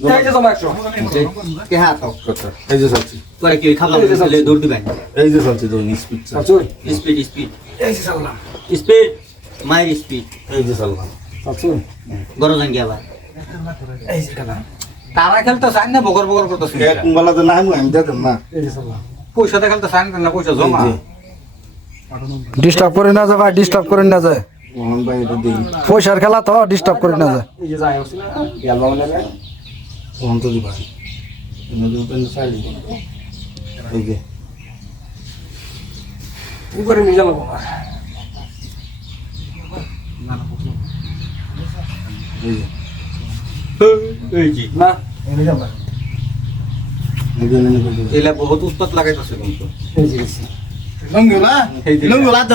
এই যে জমা একশো কে হাত কত এই যে চাচ্ছি পরে কি খাবার দিলে দৌড় দিবেন এই যে চাচ্ছি ধরুন স্পিড চাচু স্পিড স্পিড এই যে চাললাম স্পিড মায়ের স্পিড এই যে চাললাম চাচু গরজান গিয়ে আবার এই যে খেলাম তারা খেলতে চান না বগর বগর বেলাতে না আমি দিতাম না এই যে চাললাম পয়সাতে খেলতে চান না পয়সা জমা ডিস্টার্ব করে না যায় ভাই ডিস্টার্ব করে না যায়। পয়সার খেলা তো ডিস্টার্ব করে না যায়। এই যে। যায় হচ্ছে না গেল মানে মোহন তো দিবা নদী পেন সাইড এই যে উপরে নিয়ে যাব না। এলা বহুত উৎপাত লাগাইতেছে কিন্তু। লঙ্গুলা লঙ্গুলা তো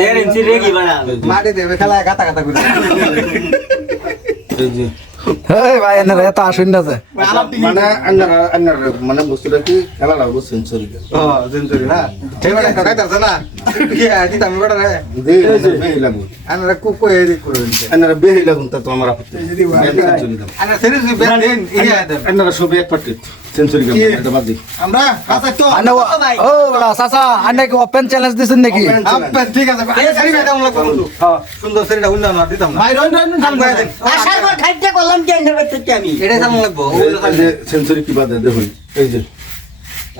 দেড় ইঞ্চি রেগি বাড়া। মাটি দেবে খেলা গাতা গাতা করে। ভাই এনে এত আসুন না মানে আন্নারা আন্নারা মানে বস্তুটা কি? খেলা লাগবো সেঞ্চুরি। ও সেঞ্চুরি না? এই বেটা একটা খাইতাছে না? কি রে। বেহি আন্নারা বেহি লাগুন তা তো আমার আপত্তি আন্নারা সবে এক পার্টি সেঞ্চুরি এটা বাদ দি আমরা? কাছে তো? ও ও বড়া চাচা আনে ওপেন চ্যালেঞ্জ দিছেন নাকি? আপনি ঠিক আছে এই সারি বেটা আমরা করব হ্যাঁ। সুন্দর সারিটা উন্না না দিতাম না। ভাই রন রন কাম করে দেন আসার পর খাইতে করলাম কি আনতে আমি? লাগবো সেঞ্চুরি কি বাদ দে দেখুন। এই যে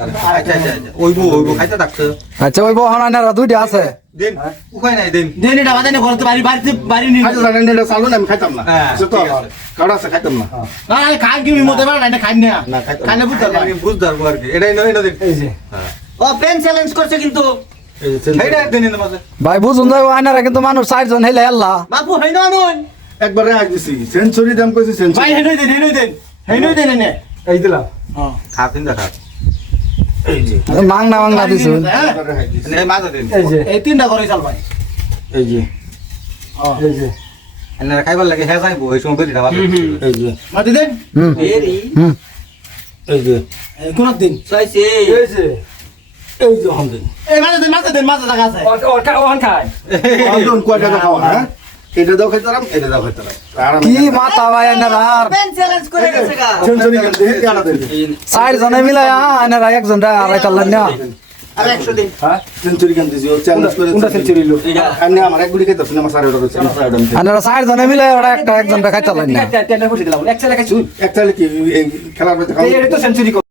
আচ্ছা আচ্ছা আচ্ছা। ওইবো ওইবো খাইতে থাকছে আচ্ছা আনারা দুইটা আছে। দেন উপায় নাই দেন। দেন এটা বাদানে করতে বাড়ি বাড়িতে বাড়ি খাইতে জানেন এটা চালু না আমি খাইতাম না। হ্যাঁ, সে তো ঠিক আছে। কাড়া আছে খাইতাম না। না না খাই কি মতে পারে না খাই না। না খাই না। বুঝতে আমি বুঝতে পারব আর কি। এটাই নয় না দেন এই যে। ও পেন চ্যালেঞ্জ করছে কিন্তু। ভাই বুঝুন যাই আনারা কিন্তু মানুষ চারজন হেলে আল্লাহ বাপু হয় না আনুন। একবারে আজ দিছি। সেঞ্চুরি দাম কইছি ভাই সেঞ্চুরি হেনই দেন হেনই দেন। হেনই দেন এই দিলাম। খা তিনটা খা যে মাংনা মাংনা দিছি। এই তিনটা করে চাল ভাই এই যে এই যে এনারা খাইবার লাগে হ্যাঁ যাইবো এই সময় বেরিটা ভালো এই যে মাটি দেন এই যে কোন দিন ছয়ছে এই যে এই যে হন্দন এই মাঝে দেন মাঝে দেন মাঝে টাকা আছে খায় খাওয়া হ্যাঁ এটা দাও খাইতাম এটা দাও কি মাথা ভাই আর? মিলাই একজন আড়াই না। দিন। হ্যাঁ? খেলার